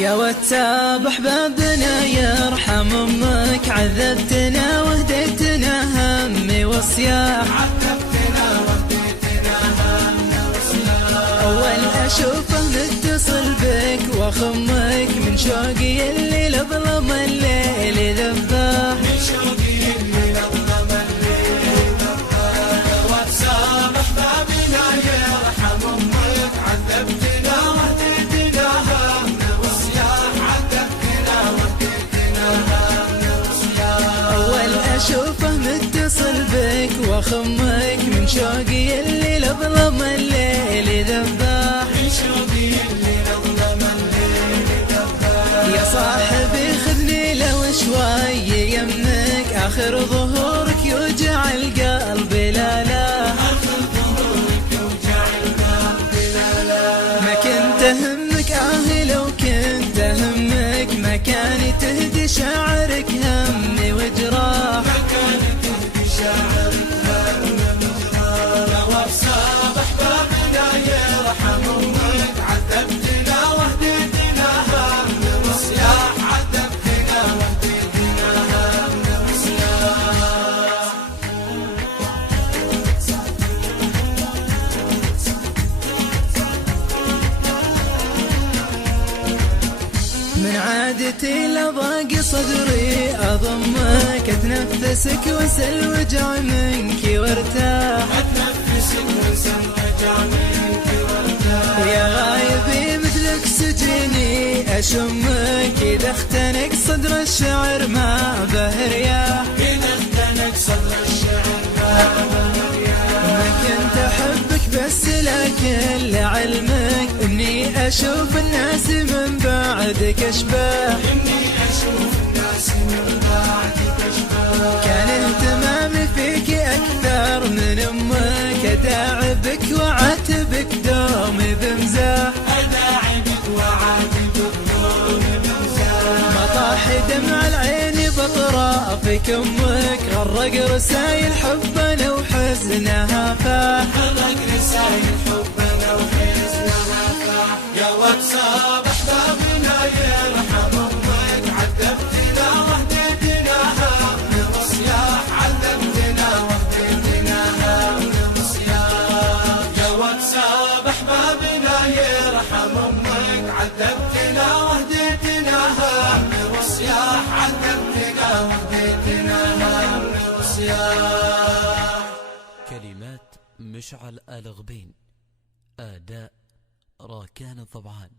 يا واتساب احبابنا يرحم امك، عذبتنا وهديتنا همي وصياح، اول اشوفه متصل بك واخمك، من شوقي اللي لظلم الليل ذباح، من شوقي اللي لظلم الليل ذباح. واتساب احبابنا يرحم امك، عذبتنا وهديتنا همي وصياح، عذبتنا وهديتنا همي وصياح، اول اشوفه متصل بك واخمك، من شوقي اللي لظلم الليل ذباح، من شوقي اللي لظلم الليل ذباح. يا صاحبي خذني لو شوي يمك، اخر ظهورك يوجع القلب لا لا، اخر ظهورك يوجع القلب لا لا. ما كنت همك لو كنت همك، مكاني تهدي شعرك همي وجراح، مكاني تهدي شعرك همي وجراح. يا واتساب احبابنا يرحم امك، عذبتنا وهديتنا همي وصياح، عذبتنا وهديتنا همي وصياح. من عادتي لضاق صدري اضمك، اتنفسك وانسى الوجع منك وارتاح، اتنفسك وانسى الوجع منك وارتاح. ويا غايبي مثلك سجني اشمك، اذا اختنق صدر الشعر ما به رياح، اذا اختنق صدر الشعر ما به رياح. ما كنت احبك بس لكن لعلمك اني اشوف الناس من بعدك اشباه، اني اشوف الناس من بعدك اشباه. كان اهتمامي فيك اكثر من امك، اداعبك وعاتبك دومي بمزاح، اداعبك وعاتبك دومي بمزاح. ما طاح دمع العين بطرافك امك، غرق رسايل حبنا وحزنها فاح، غرق رسايل حبنا وحزنها فاح. يا واتساب احبابنا يرحم امك، عذبتنا وهديتنا همي وصياح، عذبتنا وهديتنا همي وصياح. يا واتساب احبابنا يرحم امك، عذبتنا وهديتنا همي وصياح، عذبتنا وهديتنا همي وصياح. كلمات مشعل آل غبين، أداء راكان طبعان.